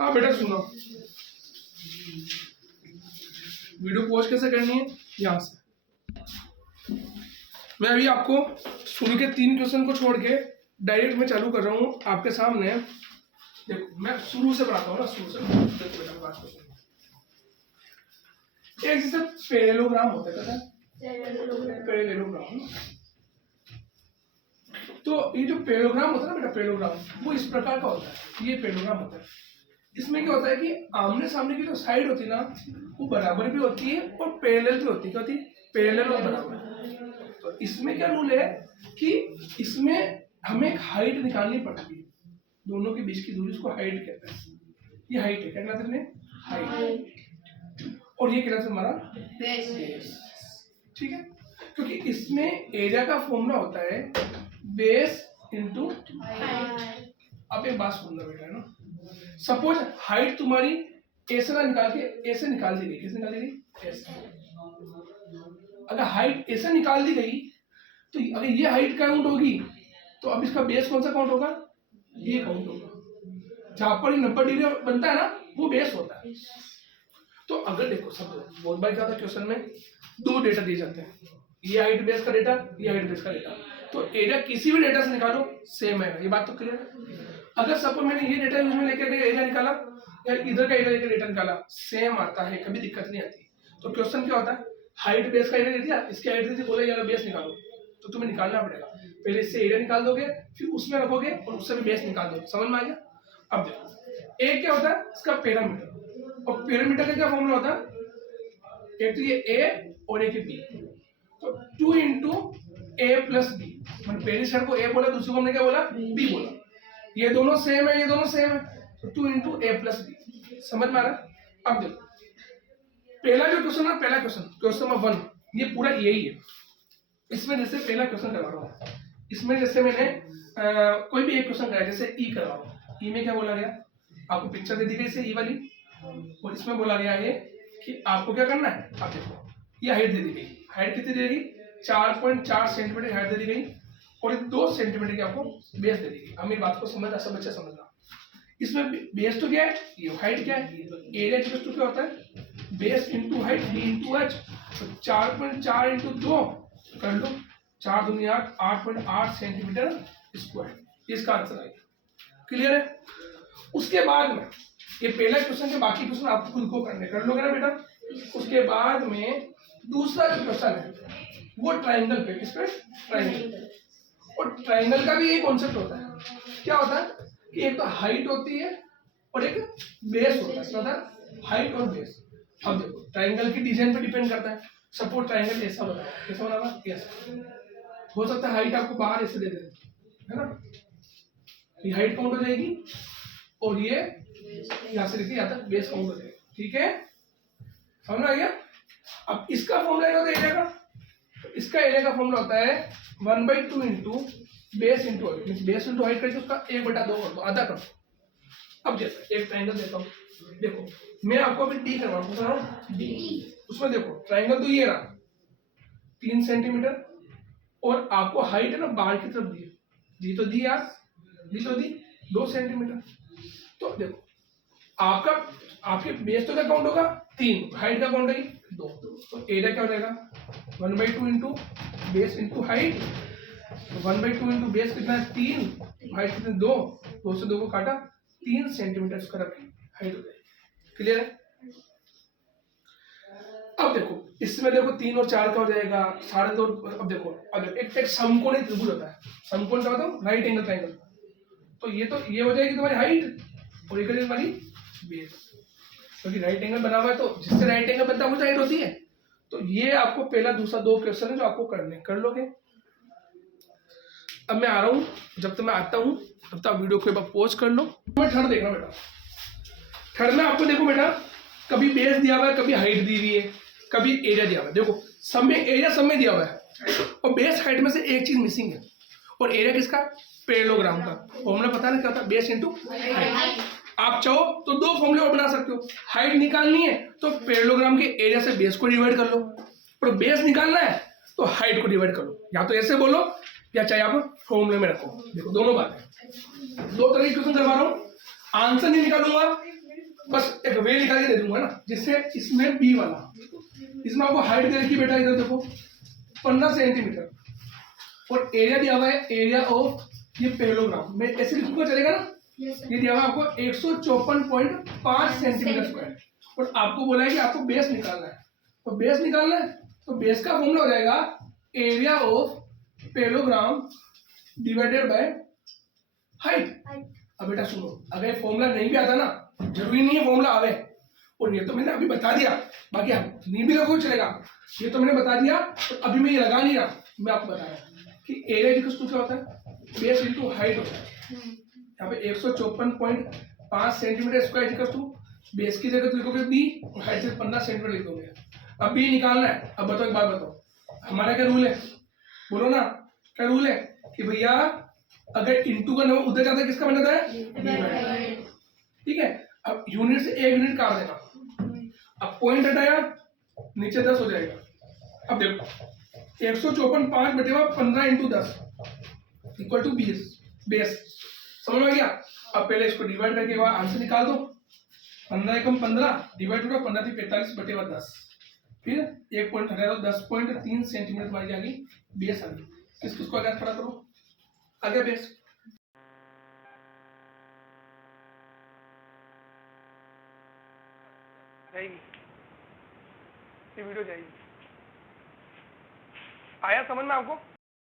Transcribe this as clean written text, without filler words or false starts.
हाँ बेटा सुनो, वीडियो पॉज कैसे करनी है, यहाँ से मैं अभी आपको शुरू के 3 क्वेश्चन को छोड़ के डायरेक्ट मैं चालू कर रहा हूँ आपके सामने। देखो मैं शुरू से बनाता हूँ ना, शुरू से देखो बेटा बात करो। एक जैसे पैरेललोग्राम होता है, पता है पैरेललोग्राम। तो ये जो पैरेललोग्राम होता है ना बेटा, पैरेललोग्राम वो इस प्रकार का होता है, ये पैरेललोग्राम होता है। इसमें क्या होता है कि आमने सामने की जो साइड होती है ना वो बराबर भी होती है और पैरेलल भी होती है। क्या होती है? पैरेलल और बराबर। तो इसमें क्या रूल है कि इसमें हमें एक हाइट निकालनी पड़ती है, दोनों के बीच की दूरी, उसको हाइट कहते हैं। ये हाइट है, क्या कहते हैं? हाइट। और ये कहते हैं हमारा बेस। ठीक है, क्योंकि इसमें एरिया का फॉर्मूला होता है बेस इंटू हाइट। अब एक बात सुनना बेटा है ना, सपोज हाइट तुम्हारी ऐसे ना निकाल के ऐसे निकाल दी गई, कैसे निकाल दी गई? ऐसे। अगर हाइट ऐसे निकाल दी गई तो अगर ये हाइट काउंट होगी तो अब इसका बेस कौन सा काउंट होगा? ये काउंट होगा। जहां पर 90 डिग्री बनता है ना वो बेस होता है। तो अगर देखो सब बहुत बार क्या होता है क्वेश्चन में 2 डेटा दिए जाते हैं, ये हाइट बेस का डेटा, ये हाइट बेस का डेटा, तो एरिया किसी भी डेटा से निकालो सेम है। ये बात तो क्लियर है। अगर सपोज मैंने ये डेटा यूज में लेकर एरिया निकाला या इधर का एरिया लेकर डेटा निकाला, सेम आता है, कभी दिक्कत नहीं आती। तो क्वेश्चन क्या होता है, हाइट बेस का एरिया दे दिया, इसकी हाइट दे दी, बोला यार बेस निकालो, तो तुम्हें निकालना पड़ेगा। पहले इससे एरिया निकाल दोगे, फिर उसमें रखोगे और उससे भी बेस निकाल दोगे। समझ में आ गया? अब देखो एक क्या होता है इसका पैरामीटर, और पैरामीटर का क्या फॉर्मूला होता है? एक तो ये ए और एक बी, तो 2 इंटू ए प्लस बी। मैंने पहली साइड को ए बोला, दूसरी को हमने क्या बोला? बी बोला। ये दोनों सेम है, ये दोनों सेम है, तो 2 इंटू ए प्लस बी। समझ में आ रहा? अब देखो पहला जो क्वेश्चन है, पहला क्वेश्चन नंबर 1, ये पूरा यही है। इसमें जैसे पहला क्वेश्चन करवा रहा हूँ, इसमें जैसे मैंने कोई भी एक क्वेश्चन कराया, जैसे ई करवा रहा हूँ। ई में क्या बोला गया? आपको पिक्चर दे दी गई इसे ई वाली, और इसमें बोला गया है कि आपको क्या करना है। आप देखो ये हाइट दे दी गई, हाइट कितनी दे दी? 4.4 सेंटीमीटर हाइट दे दी गई, और 2 सेंटीमीटर की आपको बेस दे दी गई। हम ये बात को समझना, सब अच्छा समझना। इसमें बेस तो क्या है, ये हाइट क्या है, एरिया इक्वल टू क्या होता है? Base into height B into H. तो 4.4 इंटू 2 कर लो, 4 दूनी 8, 8.8 सेंटीमीटर स्क्वायर। इसका आंसर आएगा। क्लियर है? उसके बाद में ये पहला क्वेश्चन के बाकी क्वेश्चन आपको खुद को करने, कर लोगे ना बेटा। उसके बाद में दूसरा जो क्वेश्चन है वो ट्राइंगल पे, किस पे? ट्राइंगल। और ट्राइंगल का भी एक कॉन्सेप्ट होता है, क्या होता है कि एक तो हाइट होती है और एक बेस होता है। क्या होता है? हाइट और बेस। अब देखो ट्राइंगल की डिजाइन पे डिपेंड करता है। सपोज ट्राइंगल ऐसा बना, कैसा बना हुआ? ऐसा हो सकता है। हाइट आपको बाहर ऐसे दे दें, है ना, ये हाइट काउंट हो जाएगी और ये यहाँ से देखिए यहाँ तक बेस काउंट हो जाएगा। ठीक है, समझ में आ गया? अब इसका फॉर्मूला क्या होता है एरिया का? तो इसका एरिया का फॉर्मूला होता है 1/2 into base into height. Base into height करके उसका 1/2 कर दो, आधा कर दो। अब जैसे एक ट्राइंगल देता हूँ, देखो मैं आपको अभी डी करवा रहा हूँ, डी। उसमें देखो ट्राइंगल तो ये रहा 3 सेंटीमीटर, और आपको हाइट है ना बाहर की तरफ दी, दी तो दी यार, दी तो दी 2 सेंटीमीटर। तो देखो आपका आपके बेस तो क्या काउंट होगा? 3, हाइट का काउंट है 2, तो एरिया क्या हो जाएगा? 1/2 इंटू बेस इंटू हाइट। तो 1/2 इंटू बेस कितना है? 3, हाइट कितनी? 2, 2 से 2 को काटा, 3 सेंटीमीटर स्क्वायर की हाइट हो जाएगी। क्लियर है? अब देखो इसमें देखो 3 और 4 का हो जाएगा 2.5। अब देखो अब एक समकोणीय त्रिभुज होता है। समकोण क्या होता है? Right angle triangle. तो ये हो जाएगी तुम्हारी हाइट और ये तुम्हारी बेस, क्योंकि राइट एंगल बना हुआ है, तो जिससे राइट एंगल बनता है वो हाइट होती है। तो ये आपको पहला दूसरा 2 क्वेश्चन है जो आपको करने, कर लोगे। अब मैं आ रहा हूँ, जब तक मैं आता हूँ तब तक वीडियो को एक बार पॉज कर लो। मैं थर्ड देखना बेटा, थर्ड में आपको देखो बेटा कभी बेस दिया हुआ है, कभी हाइट दी हुई है, कभी एरिया दिया हुआ है। देखो सब में एरिया सब में दिया हुआ है, और बेस हाइट में से एक चीज मिसिंग है, और एरिया किसका? पैरेललोग्राम का। फॉर्मूला पता नहीं क्या होता? Base into height. आप चाहो तो 2 फॉर्मूले और बना सकते हो। हाइट निकालनी है तो पैरेललोग्राम के एरिया से बेस को डिवाइड कर लो, और बेस निकालना है तो हाइट को डिवाइड कर लो। या तो ऐसे बोलो या चाहे आप फॉर्मूले में रखो। देखो दोनों बात है, 2 तरह के क्वेश्चन करवा रहा हूँ। आंसर नहीं निकालूंगा, बस एक वे निकाल के दे दूंगा ना, जिससे इसमें बी वाला, इसमें आपको हाइट दे रखी बेटा, इधर देखो 15 सेंटीमीटर, और एरिया दिया हुआ है एरिया ऑफ ये पैरेललोग्राम में, ऐसे लिखूंगा चलेगा ना। ये दिया हुआ है आपको 154.5 सेंटीमीटर स्क्वायर, और आपको बोला है कि आपको बेस निकालना है, तो बेस निकालना है तो बेस का फॉर्मूला हो जाएगा area of parallelogram divided by height. अब बेटा सुनो, अगर फॉर्मूला नहीं भी आता ना, जरूरी नहीं है फॉर्मूला आवे, और ये तो मैंने अभी बता दिया, बाकी आप नहीं भी लोगों को चलेगा, ये तो मैंने बता दिया, तो अभी मैं ये लगा नहीं रहा, मैं आपको बता रहा हूँ कि एरिया इक्वल टू क्या होता है, बेस इंटू हाइट होता है। यहाँ पे 154.5 centimetre square equal to base की जगह तो लिखोगे बी, और हाइट से 15 सेंटीमीटर लिखोगे। अब बी निकालना है। अब बताओ, एक बात बताओ, हमारा क्या रूल है, बोलो ना, क्या रूल है कि भैया अगर इंटू का नंबर उधर जाता है किसका बन जाता है, ठीक है। अब यूनिट से 1 यूनिट काट देना, अब पॉइंट हटाया, नीचे 10 हो जाएगा। अब देखो 154.5 बटे 15 इंटू 10 इक्वल टू 20 बेस, समझ में आ गया। अब पहले इसको डिवाइड करके बाद आंसर निकाल दो, 15 एकम 15 डिवाइड होगा 15 थी 45 बटे 10, फिर 1 पॉइंट हटा दो, 10.3 सेंटीमीटर तुम्हारी आ गई बेस आ गई। किसको आगे पढ़ा करो, आगे बेस। जाएगी ये वीडियो जाएगी, आया समझ में आपको।